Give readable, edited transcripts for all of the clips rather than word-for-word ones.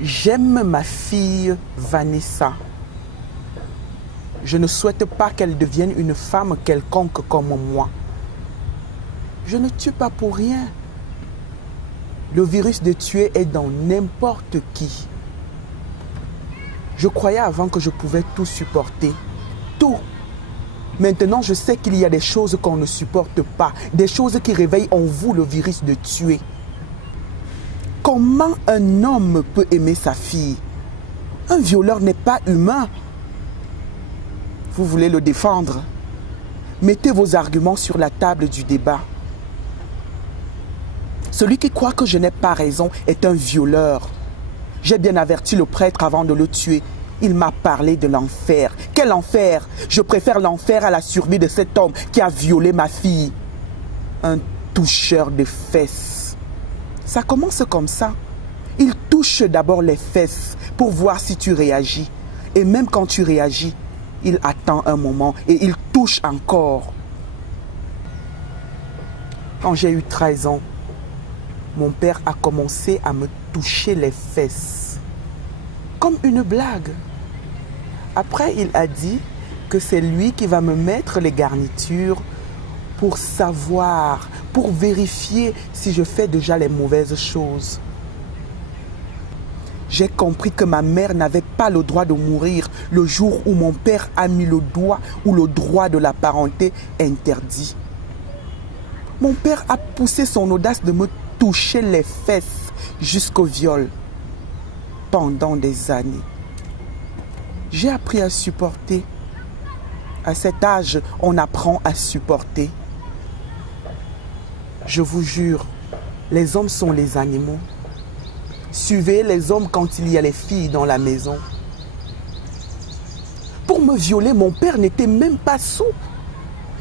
J'aime ma fille Vanessa. Je ne souhaite pas qu'elle devienne une femme quelconque comme moi. Je ne tue pas pour rien. Le virus de tuer est dans n'importe qui. Je croyais avant que je pouvais tout supporter. Tout. Maintenant, je sais qu'il y a des choses qu'on ne supporte pas. Des choses qui réveillent en vous le virus de tuer. Comment un homme peut aimer sa fille? Un violeur n'est pas humain. Vous voulez le défendre? Mettez vos arguments sur la table du débat. Celui qui croit que je n'ai pas raison est un violeur. J'ai bien averti le prêtre avant de le tuer. Il m'a parlé de l'enfer. Quel enfer? Je préfère l'enfer à la survie de cet homme qui a violé ma fille. Un toucheur de fesses. Ça commence comme ça. Il touche d'abord les fesses pour voir si tu réagis. Et même quand tu réagis, il attend un moment et il touche encore. Quand j'ai eu 13 ans, mon père a commencé à me toucher les fesses. Comme une blague. Après, il a dit que c'est lui qui va me mettre les garnitures pour savoir, pour vérifier si je fais déjà les mauvaises choses. J'ai compris que ma mère n'avait pas le droit de mourir le jour où mon père a mis le doigt où le droit de la parenté interdit. Mon père a poussé son audace de me toucher les fesses jusqu'au viol pendant des années. J'ai appris à supporter. À cet âge, on apprend à supporter. Je vous jure, les hommes sont les animaux. Suivez les hommes quand il y a les filles dans la maison. Pour me violer, mon père n'était même pas saoul.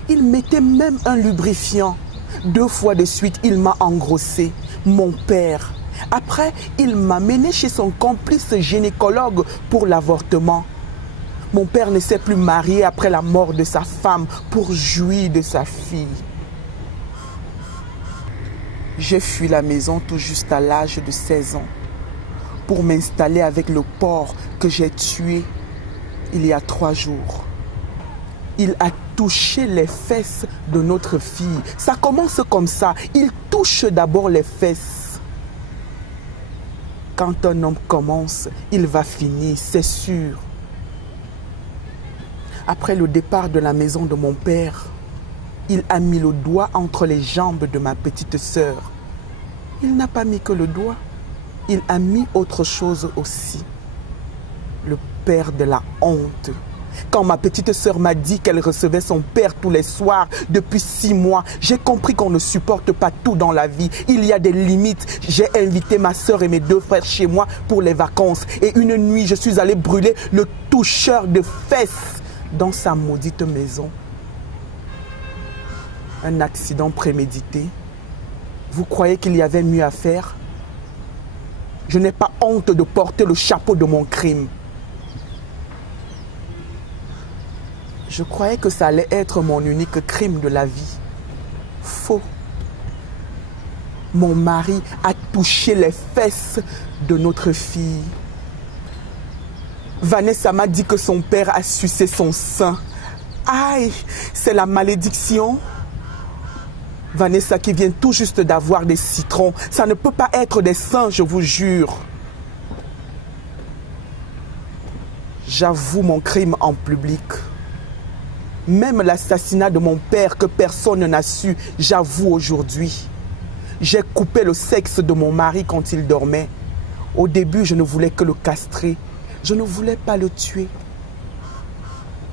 Il mettait même un lubrifiant. 2 fois de suite, il m'a engrossé. Mon père. Après, il m'a mené chez son complice gynécologue pour l'avortement. Mon père ne s'est plus marié après la mort de sa femme pour jouir de sa fille. J'ai fui la maison tout juste à l'âge de 16 ans pour m'installer avec le porc que j'ai tué il y a 3 jours. Il a touché les fesses de notre fille. Ça commence comme ça. Il touche d'abord les fesses. Quand un homme commence, il va finir, c'est sûr. Après le départ de la maison de mon père, il a mis le doigt entre les jambes de ma petite sœur. Il n'a pas mis que le doigt. Il a mis autre chose aussi. Le père de la honte. Quand ma petite sœur m'a dit qu'elle recevait son père tous les soirs depuis 6 mois, j'ai compris qu'on ne supporte pas tout dans la vie. Il y a des limites. J'ai invité ma sœur et mes 2 frères chez moi pour les vacances. Et une nuit, je suis allé brûler le toucheur de fesses dans sa maudite maison. Un accident prémédité. Vous croyez qu'il y avait mieux à faire? Je n'ai pas honte de porter le chapeau de mon crime. Je croyais que ça allait être mon unique crime de la vie. Faux. Mon mari a touché les fesses de notre fille. Vanessa m'a dit que son père a sucé son sein. Aïe, c'est la malédiction. Vanessa qui vient tout juste d'avoir des citrons. Ça ne peut pas être des seins, je vous jure. J'avoue mon crime en public. Même l'assassinat de mon père que personne n'a su, j'avoue aujourd'hui. J'ai coupé le sexe de mon mari quand il dormait. Au début, je ne voulais que le castrer. Je ne voulais pas le tuer.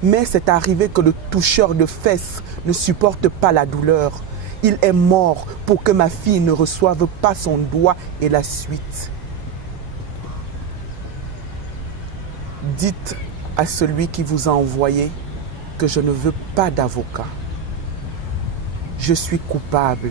Mais c'est arrivé que le toucheur de fesses ne supporte pas la douleur. Il est mort pour que ma fille ne reçoive pas son doigt et la suite. Dites à celui qui vous a envoyé que je ne veux pas d'avocat. Je suis coupable.